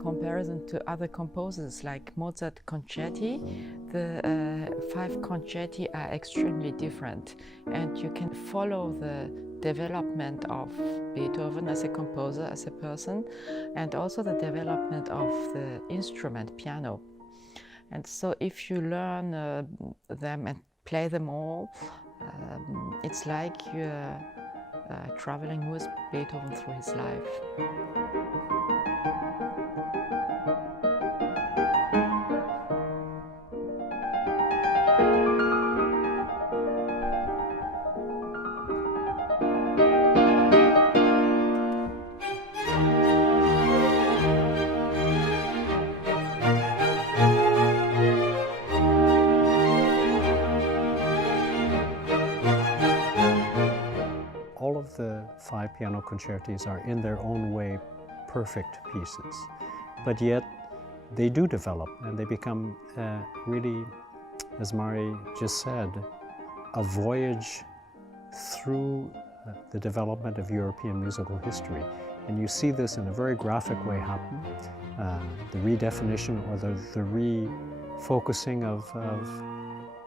Comparison to other composers like Mozart concerti, the 5 concerti are extremely different, and you can follow the development of Beethoven as a composer, as a person, and also the development of the instrument, piano. And so if you learn them and play them all, it's like you're traveling with Beethoven through his life. All of the 5 piano concertis are in their own way perfect pieces, but yet they do develop and they become really, as Mari just said, a voyage through the development of European musical history. And you see this in a very graphic way happen, the redefinition or the refocusing of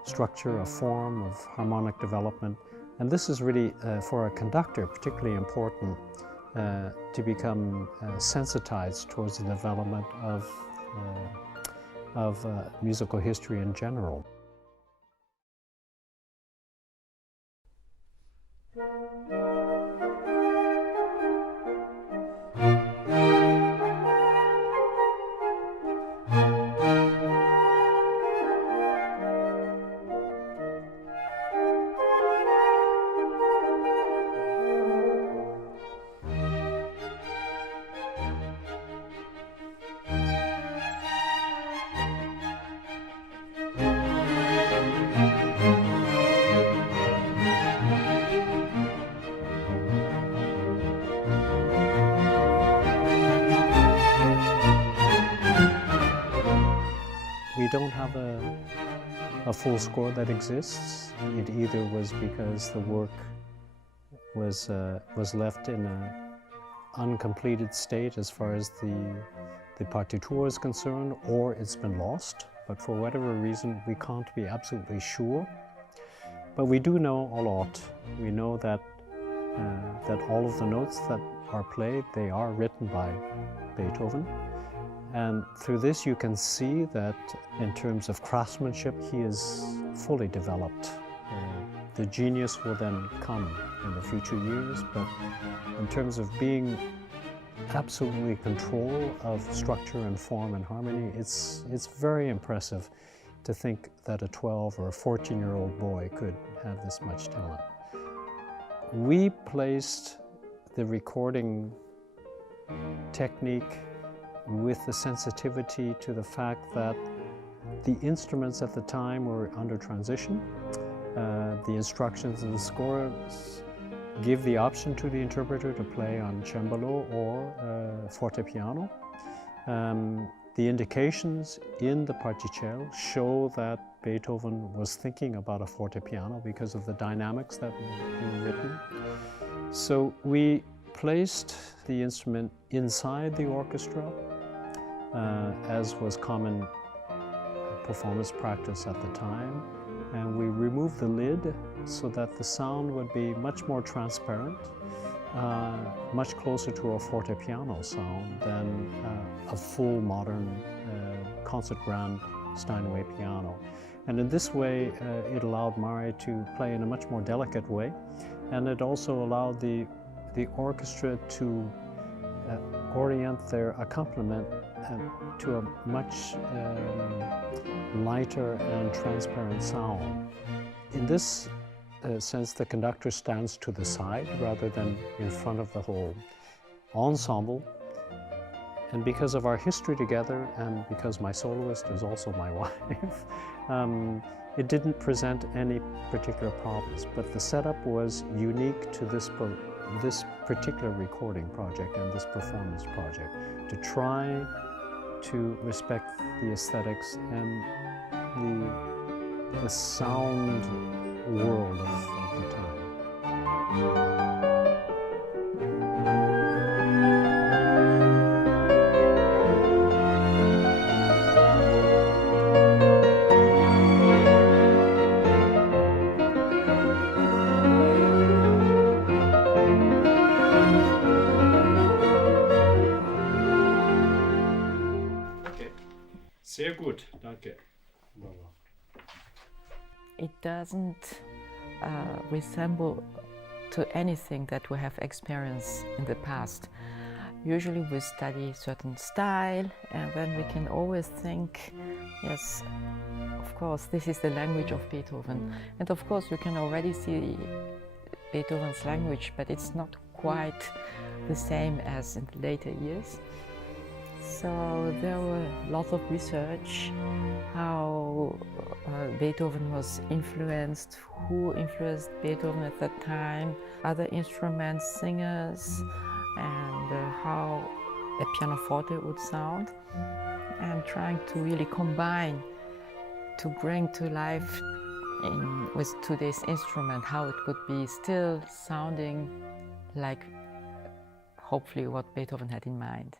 structure, of form, of harmonic development. And this is really, for a conductor, particularly important to become sensitized towards the development of musical history in general. We don't have a full score that exists. It either was because the work was left in an uncompleted state as far as the partitur is concerned, or it's been lost. But for whatever reason, we can't be absolutely sure. But we do know a lot. We know that all of the notes that are played, they are written by Beethoven. And through this you can see that in terms of craftsmanship he is fully developed. The genius will then come in the future years, but in terms of being absolutely in control of structure and form and harmony, it's very impressive to think that a 12 or a 14-year-old boy could have this much talent. We placed the recording technique with the sensitivity to the fact that the instruments at the time were under transition. The instructions in the scores give the option to the interpreter to play on cembalo or fortepiano. The indications in the particello show that Beethoven was thinking about a fortepiano because of the dynamics that were written. So we placed the instrument inside the orchestra, as was common performance practice at the time, and we removed the lid so that the sound would be much more transparent, much closer to a fortepiano sound than a full modern concert grand Steinway piano. And in this way it allowed Mari to play in a much more delicate way, and it also allowed the orchestra to orient their accompaniment to a much lighter and transparent sound. In this sense, the conductor stands to the side rather than in front of the whole ensemble. And because of our history together, and because my soloist is also my wife, it didn't present any particular problems. But the setup was unique to this particular recording project and this performance project, to try to respect the aesthetics and the sound world of the time. Sehr gut, danke. It doesn't resemble to anything that we have experienced in the past. Usually we study certain style and then we can always think, yes, of course, this is the language of Beethoven. And of course you can already see Beethoven's language, but it's not quite the same as in the later years. So there were lots of research how Beethoven was influenced, who influenced Beethoven at that time, other instruments, singers, and how a pianoforte would sound, and trying to really combine to bring to life with today's instrument how it would be still sounding like hopefully what Beethoven had in mind.